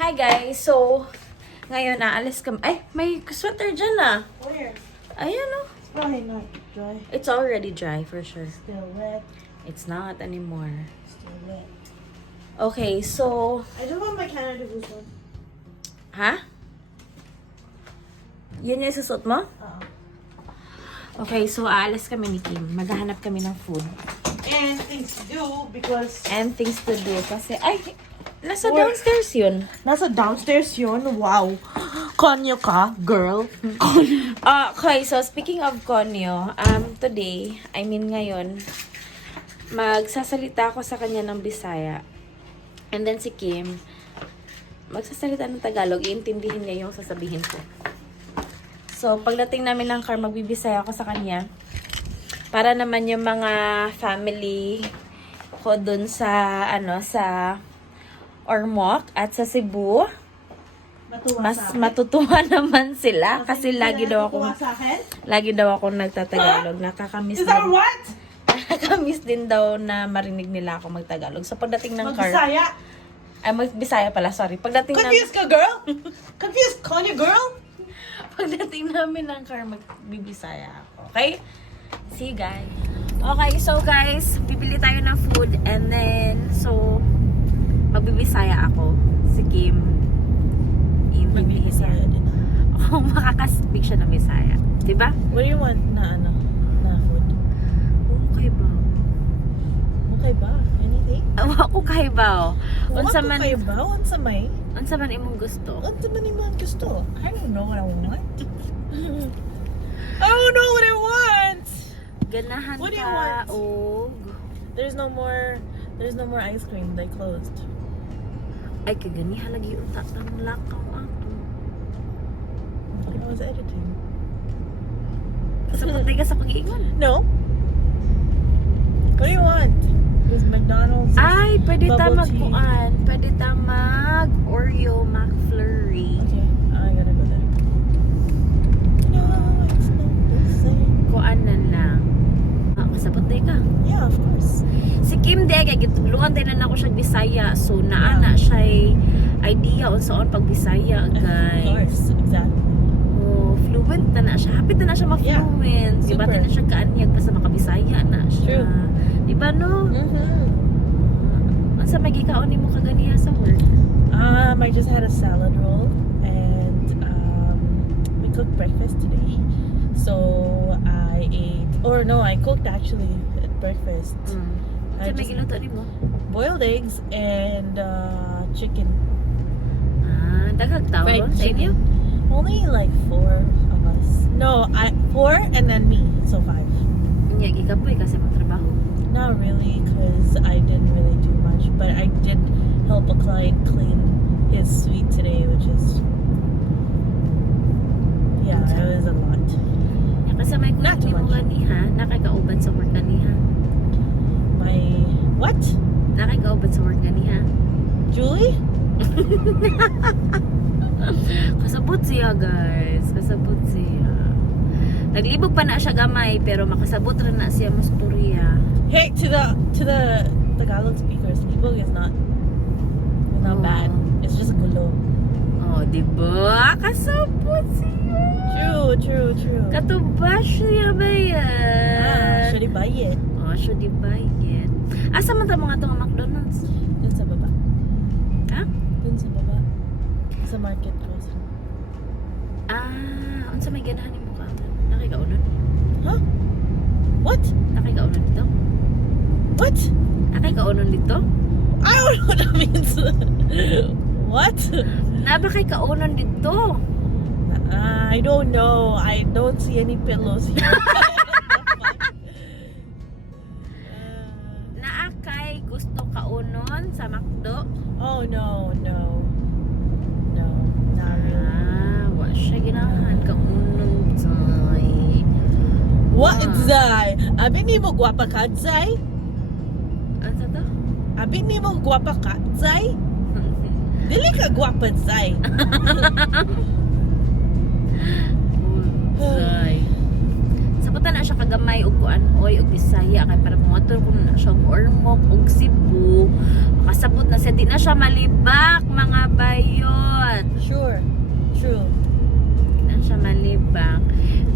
Hi guys! So, ngayon aalis kami. Ay, may sweater dyan ah. Where? Ayan oh. It's probably not dry. It's already dry for sure. Still wet. It's not anymore. Still wet. Okay, so... I don't want my Canada Goose on. Ha? Yun yung susot mo? Okay, so aalis kami ni Kim. Maghahanap kami ng food. And things to do because... And things to do. Kasi, ay, nasa Or- downstairs yun. Nasa downstairs yun. Wow. Konyo ka, girl. Okay, so speaking of konyo, today, I mean ngayon, magsasalita ako sa kanya ng Bisaya. And then si Kim, magsasalita ng Tagalog, iintindihin niya yung sasabihin ko. So, pagdating namin ng car, magbibisaya ako sa kanya. Para naman yung mga family ko dun sa, sa Ormoc at sa Cebu, mas matutuwa naman sila. Kasi lagi daw ako nagtatagalog. Nakakamiss Is that din. what? Nakakamiss din daw na marinig nila ako magtagalog. So, pagdating ng car... Magbisaya? Ay, magbisaya pala, sorry. Pagdating Confused ka, girl? Confused, Konyo, girl? Pagdating namin ng car, magbibisaya ako. Okay? See you guys. Okay, so guys, bibili tayo ng food and then, so, magbibisaya ako. Si Kim, Magbibisaya din. ako, makakaspeak siya ng Bisaya. Diba? What do you want na food? Okay ba? Okay ba? Anything? Ako kay ba? Unsa man, Okay ba? Unsa may? unsa man imong gusto? Unsa man yung gusto? I don't know what I want. I don't know what I want. Ganahan What do you ka want? og There's no more ice cream. They closed. ay kagani halagi utak ng lakaw ato. I was editing. Sa putay ka sa pag-iingon. No. What do you want? There's McDonald's. Ay, pwede ta Bubble tea. magkuan. Pwede ta mag Oreo McFlurry. Okay, I gotta go there. No, it's not the same. Kuan na lang. Kasabot day ka. Yeah, of course. Si Kim de kay gituluan din na ako siya Bisaya. So naana siya idea unsaon pag Bisaya, Of guys. course, exactly. Oh, fluent na siya. Hapit na siya ma-fluent. Yeah, Diba super. na siya kaanyag basta makabisaya na siya. True. Diba no? Unsa may gikaon nimo kaganiya sa work? I just had a salad roll and we cooked breakfast today. So I ate, or no, I cooked actually at breakfast. Unsa may giluto nimo? Boiled eggs and chicken. Daghag tao Fried ron sa inyo? Only like 4 of us. No, 4 and then me, so 5. Nya gikapoy kasi magtrabaho. Not really, because I didn't really do much, but I did help a client clean his suite today, which is, yeah, it was a lot. Nya kasi may Not kulit too nimo much. ganiha, nakakauban sa work ganiha. My, what? Nakakauban sa work ganiha. Julie? Kasabot siya, guys. Kasabot siya. Naglibog pa na siya gamay pero makasabot ra na siya mo storya. Hey, to the Tagalog speakers, Libog is not Oh. bad. It's just gulo. Oh, di ba? Kasabot siya. True. Katubas siya ba yan? Should he buy it? Oh, should you buy it? Asa man ta mga itong McDonald's? Dun sa baba. Ha? Dun sa baba. Sa market cross. Unsa may ganahan nimo ka? Nakikaunon? Huh? What? Nakikaunon dito? What? Nakikaunon dito? I don't know what that means. What? Naba kay kaunon dito? I don't know. I don't see any pillows here. Naa kay gusto kaunon sa McDo? Oh no. Not really. Wa siya ganahan kaunon tay. What, Zay? Abi ni mo gwapa ka, Zay? Ano to? Abi ni mo gwapa ka, Zay? Dili ka gwapa, Zay. Zay. Sa Nasabutan na siya kagamay og kuan oy og Bisaya kay para motor ko na siya og Ormoc og Cebu. Makasabot na siya, di na siya malibak mga bayot. Sure. True. Di na siya malibak.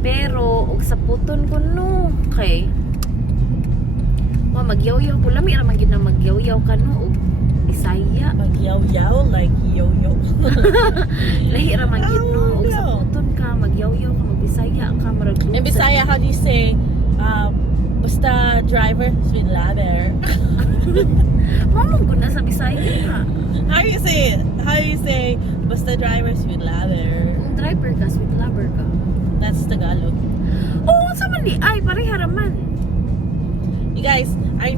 Pero og saputon ko no kay magyaw-yaw po lami ra man gid na magyaw-yaw kano og Bisaya. Magyaw-yaw like yo-yo. Lahi ra man gid no og saputon ka magyaw-yaw ka magbisaya ka marag. In Bisaya, how do you say basta driver with ladder? Mamong ko na sa Bisaya. How do you say it? How do you say basta driver with ladder? Kung driver ka, sweet lover ka. That's Tagalog. Oo, sa mali. Ay, pareha raman. You guys, I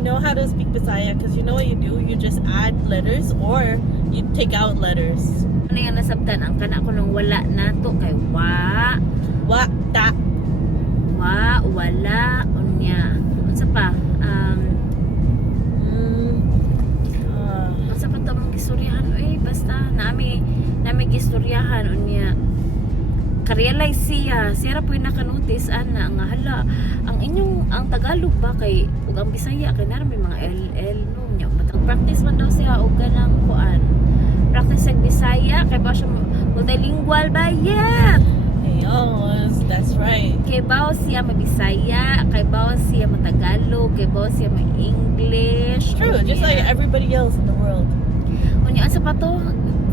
know how to speak Bisaya because you know what you do? You just add letters or you take out letters. Ano yung nasabtan? Ang kana ko nung wala nato kay wa. Wa, ta. Wa, wala, unya. Unsa pa? Unsa pa to mong gistoryahan? Uy, basta nami gistoryahan unya. Ka-realize siya ra po yung nakanotice ana nga hala ang Tagalog ba kay ug ang Bisaya kay na may mga LL no nya matag practice man daw siya og ganang kuan practice sa Bisaya kay ba siya multilingual ba yet Yes, that's right. kay bawo siya mabisaya kay bawo siya matagalog kay bawo siya ma-English True, just like everybody else in the world. unya sa pa to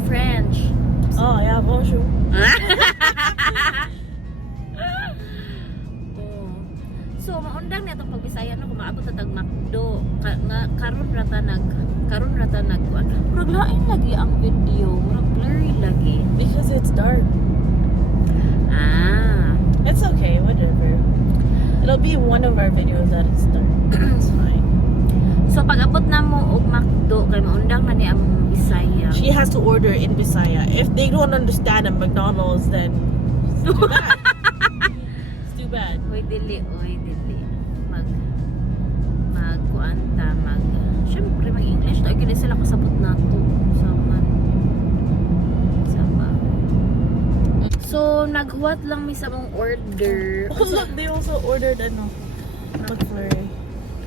French. Oh yeah, bonjour. So maundang niya itong pagbisaya no kung maabot na tag McDo karon rata nag kuan murag lain lagi ang video murag blurry lagi Because it's dark. It's okay, whatever. It'll be one of our videos that it's dark. It's fine. So pag abot na mo og McDo kay maundang na ni ang Bisaya. She has to order in Bisaya. If they don't understand at McDonald's, then it's too bad. It's too bad. Oy dili mag kuanta syempre mag English daw kini sila kasabot nato sama. So naghuwat lang mi sa mong order. Oh, look, they also ordered McFlurry.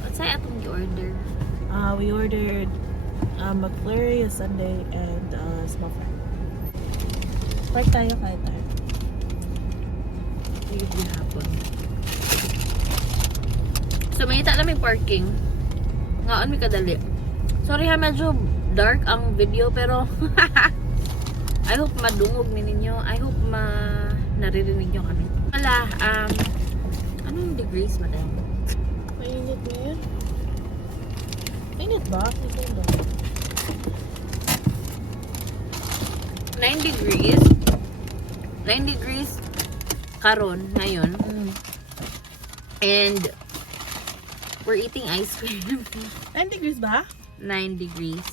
Unsay atong gi-order? We ordered McFlurry, a sundae, and small fry. Park tayo, kaya tayo. Hindi hapon. So mangita lang may parking. Ngaon mi kadali. Sorry ha, medyo dark ang video pero I hope madungog ni ninyo. I hope naririnig nyo kami. Wala, anong degrees madam? Mainit na yun? Mainit ba? Hindi ba? 9 degrees. 9 degrees karon ngayon. And we're eating ice cream. 9 degrees ba? 9 degrees.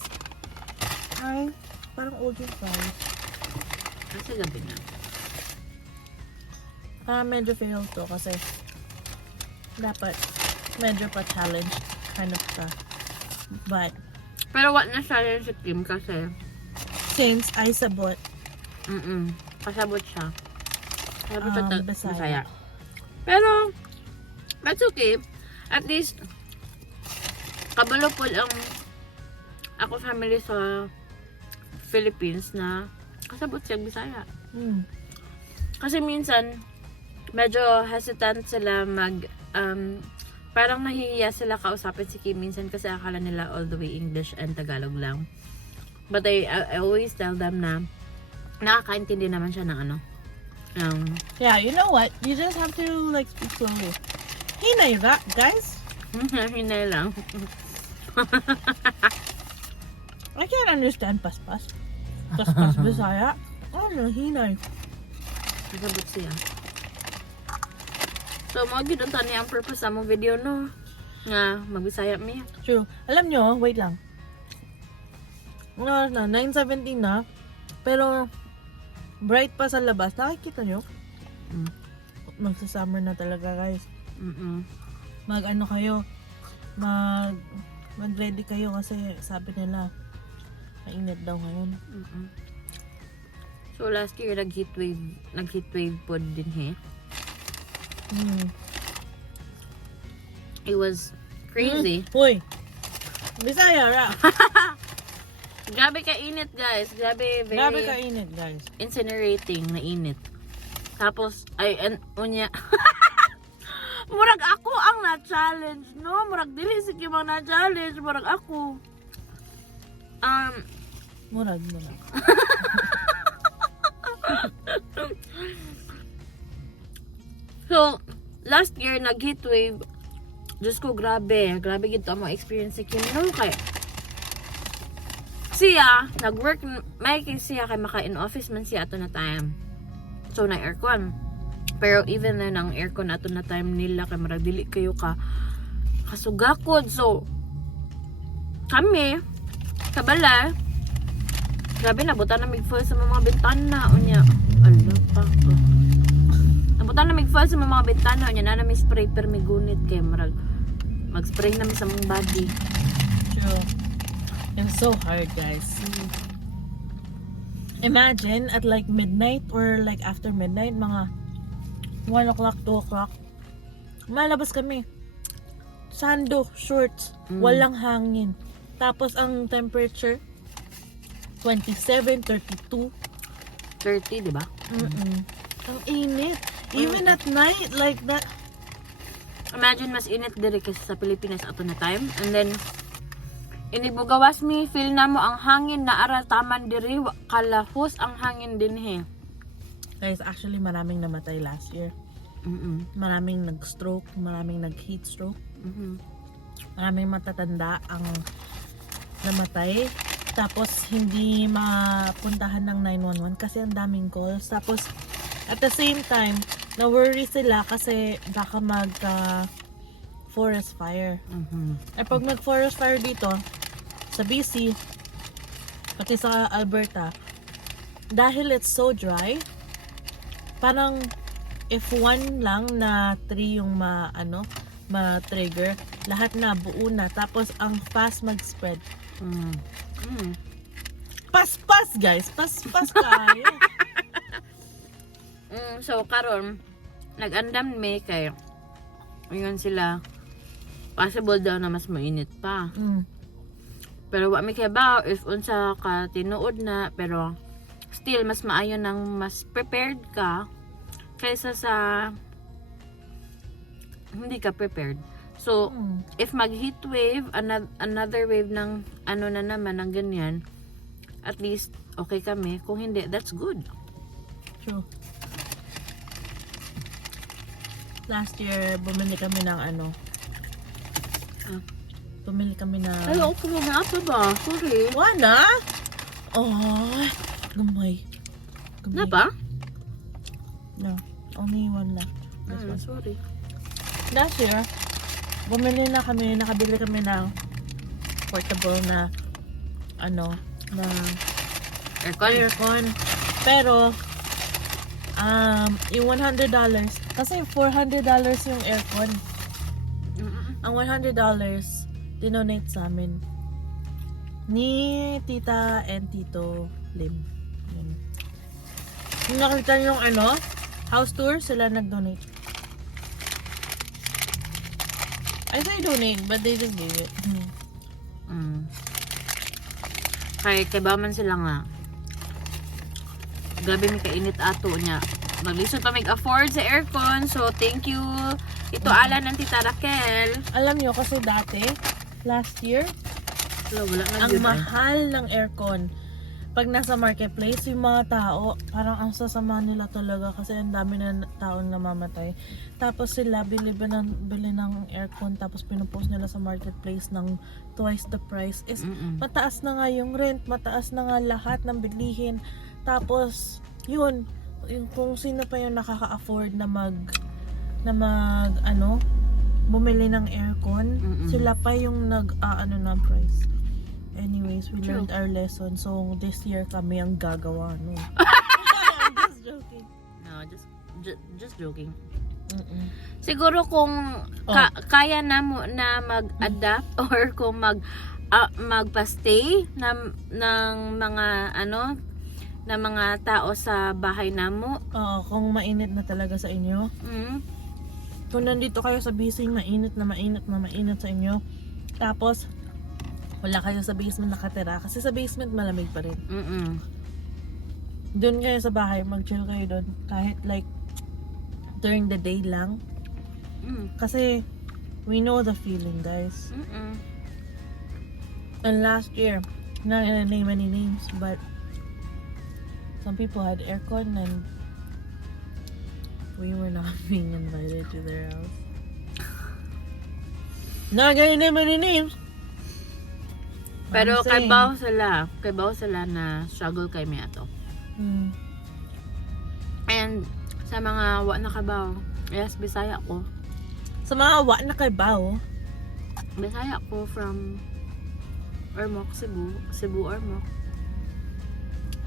Ay, parang old yung fries. Kasi gabi na. Medyo fail to kasi dapat medyo pa challenge kind of stuff. But Pero what na siya si Kim kasi since I sabot kasabot siya. Kasabot siya Bisaya. Bisaya. Pero that's okay. At least kabalo po ang ako family sa Philippines na kasabot siya Bisaya. Kasi minsan medyo hesitant sila parang nahihiya sila kausapin si Kim minsan kasi akala nila all the way English and Tagalog lang. But I always tell them na nakakaintindi naman siya ng yeah, you know what? You just have to like speak slowly. Hinay ba, guys? Hinay lang. I can't understand paspas. Paspas Bisaya. Ano, hinay. Kasabot siya. So, magiging doon tani ang purpose sa mong video, no? Nga, magbisaya mi. True. Alam nyo, wait lang. 9:17 na. Pero, bright pa sa labas. Nakikita nyo? Magsa-summer na talaga, guys. Mag-ano kayo. Mag-ready kayo kasi sabi nila, mainit daw ngayon. So, last year, nag-heatwave po din, he. It was crazy. Uy! Bisaya ra! Grabe ka init, guys. Grabe, very Grabe ka init, guys. incinerating na init. Tapos, unya. Murag ako ang na-challenge, no? Murag dili si Kim ang na-challenge. Murag ako. Murag. So, last year, nag-heatwave. Diyos ko, grabe. Grabe gito ang mga experience si Kim. No, kay siya, nag-work, may kay siya kay maka-in office man siya ato na time. So, na aircon. Pero even na ang aircon ato na time nila, kay marag dili kayo kasugakod. So, kami, kabala, grabe, nabutan na mig-fall sa mga bintana. Unya, pa ko. Nabutan na mig-fall sa mga bintana. Unya, na namin spray per migunit kay marag mag-spray namin sa mong body. True. It's so hard, guys. Imagine at like midnight or like after midnight, mga 1 o'clock, 2 o'clock, malabas kami. Sando, shorts, walang hangin. Tapos ang temperature, 27, 32. 30, di ba? Ang init. Even at night, like that. Imagine, mas init diri kasi sa Pilipinas ato na time. And then, inibugawas mi, feel na mo ang hangin na aral taman diri, kalahos ang hangin din he. Guys, actually maraming namatay last year. Maraming nag-stroke, maraming nag-heat stroke. Maraming matatanda ang namatay. Tapos hindi mapuntahan ng 911 kasi ang daming calls. Tapos at the same time, na-worry sila kasi baka forest fire. Ay pag mag-forest fire dito sa BC, pati sa Alberta, dahil it's so dry, parang if one lang na tree yung ma-trigger, lahat na buo na. Tapos ang fast mag-spread. Pas-pas, guys. Pas-pas kayo. So, karon nag-andam me kay ngayon sila possible daw na mas mainit pa. Pero wa mi kay ba if unsa ka tinuod na, pero still mas maayo nang mas prepared ka kaysa sa hindi ka prepared. So, if mag-heat wave, another wave ng ano na naman, ng ganyan, at least, okay kami. Kung hindi, that's good. True. Last year, bumili kami ng bumili kami ng... Ay, okay na ito ba? Sorry. Wala? Oh, gamay. Na ba? No, only one left. This one. Sorry. Last year, nakabili kami ng portable na aircon. Pero yung $100, kasi $400 yung aircon. Ang $100 dinonate sa amin ni Tita and Tito Lim. Yung nakita yung house tour, sila nag-donate. I say donate, but they just gave it. Kay ba man sila nga. Grabe may kainit ato niya. Maglisod pa mag-afford sa aircon. So, thank you. Ito ala ng Tita Raquel. Alam nyo, kasi dati, last year, wala na ang mahal ng aircon. Pag nasa marketplace, yung mga tao, parang ang sasama nila talaga kasi ang dami na taong namamatay. Tapos sila, bili ng aircon, tapos pinupost nila sa marketplace ng twice the price. Mataas na nga yung rent, mataas na nga lahat ng bilihin. Tapos, yun, kung sino pa yung nakaka-afford na bumili ng aircon, sila pa yung ng price. Anyways, we learned our lesson. So, this year kami ang gagawa, no? I'm just joking. No, just joking. Siguro kung kaya na mo na mag-adapt or kung magpa-stay ng mga tao sa bahay namo. Kung mainit na talaga sa inyo. kung nandito kayo sa bising, mainit sa inyo. Tapos, wala kayo sa basement nakatira. Kasi sa basement, malamig pa rin. Doon kayo sa bahay, mag-chill kayo doon. Kahit like, during the day lang. Kasi, we know the feeling, guys. And last year, not gonna name any names, but some people had aircon and we were not being invited to their house. Not gonna name any names. Pero I'm saying, kay bawo sila na struggle kay mi ato. And sa mga wa na kabaw, yes, Bisaya ko. sa mga wa na kay Bao, Bisaya ko from Ormoc, Cebu Ormoc.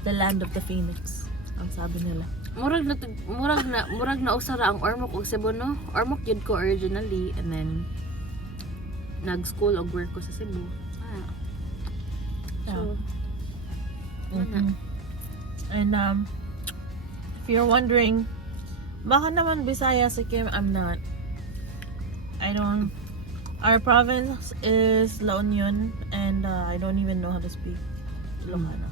the land of the phoenix, ang sabi nila. Murag na usara ang Ormoc ug Cebu, no? Ormoc yun ko originally, and then nag-school og work ko sa Cebu. So, And if you're wondering, baka naman Bisaya si Kim, I'm not. Our province is La Union, and I don't even know how to speak Ilocano.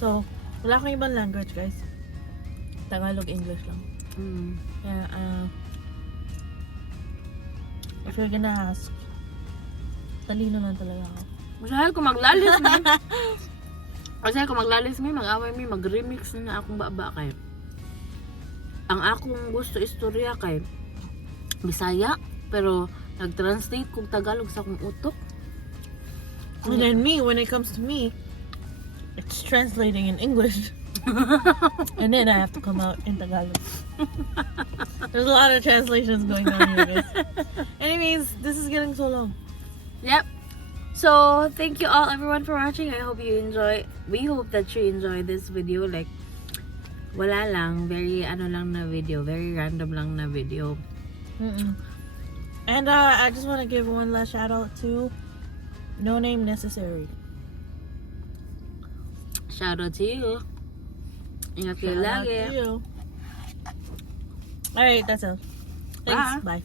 So, wala akong ibang language, guys. Tagalog, English lang. Kaya, if you're gonna ask, talino lang talaga ako. Masahay ko maglalis mi, mag-away mi, mag-remix na akong baba kay. Ang akong gusto istorya kay Bisaya, pero nag-translate kong Tagalog sa akong utok. And then me, when it comes to me, it's translating in English. And then I have to come out in Tagalog. There's a lot of translations going on here, guys. Anyways, this is getting so long. Yep. So, thank you all everyone for watching. I hope you enjoy. We hope that you enjoy this video. Like, wala lang. Very lang na video. Very random lang na video. And I just want to give one last shout out to No Name Necessary. Shout out to you. Ingat kayo lagi. Alright, that's it. Thanks. Bye.